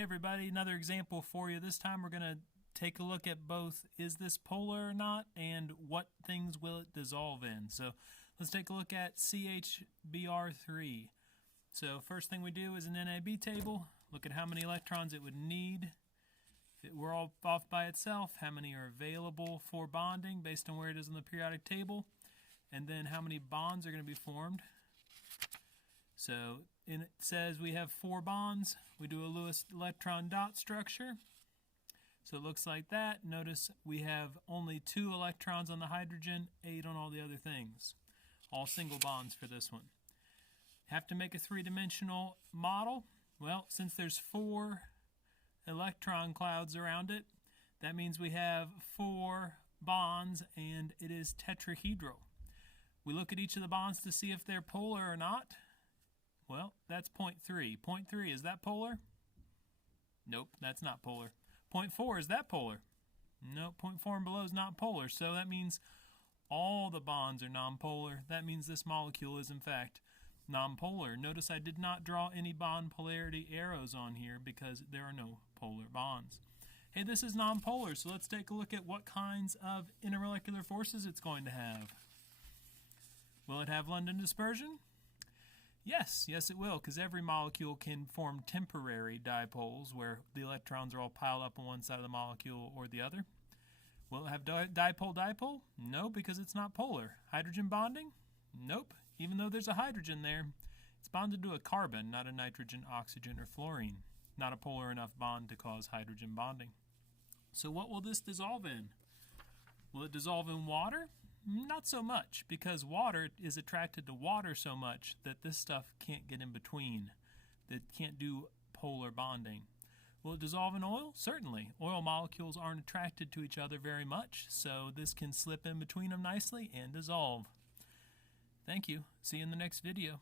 Hey everybody, another example for you. This time we're going to take a look at both is this polar or not and what things will it dissolve in. So let's take a look at CHBr3. So first thing we do is an NAB table, look at how many electrons it would need. If it were all off by itself, how many are available for bonding based on where it is on the periodic table, and then how many bonds are going to be formed. So it says we have 4 bonds. We do a Lewis electron dot structure. So it looks like that. Notice we have only 2 electrons on the hydrogen, 8 on all the other things. All single bonds for this one. Have to make a 3-dimensional model. Well, since there's 4 electron clouds around it, that means we have 4 bonds and it is tetrahedral. We look at each of the bonds to see if they're polar or not. Well, that's point 3. Point 3, is that polar? Nope, that's not polar. Point 4, is that polar? Nope, point 4 and below is not polar. So that means all the bonds are nonpolar. That means this molecule is in fact nonpolar. Notice I did not draw any bond polarity arrows on here because there are no polar bonds. Hey, this is nonpolar, so let's take a look at what kinds of intermolecular forces it's going to have. Will it have London dispersion? Yes, it will, because every molecule can form temporary dipoles where the electrons are all piled up on one side of the molecule or the other. Will it have dipole-dipole? No, because it's not polar. Hydrogen bonding? Nope. Even though there's a hydrogen there, it's bonded to a carbon, not a nitrogen, oxygen, or fluorine. Not a polar enough bond to cause hydrogen bonding. So what will this dissolve in? Will it dissolve in water? Not so much, because water is attracted to water so much that this stuff can't get in between. That can't do polar bonding. Will it dissolve in oil? Certainly. Oil molecules aren't attracted to each other very much, so this can slip in between them nicely and dissolve. Thank you. See you in the next video.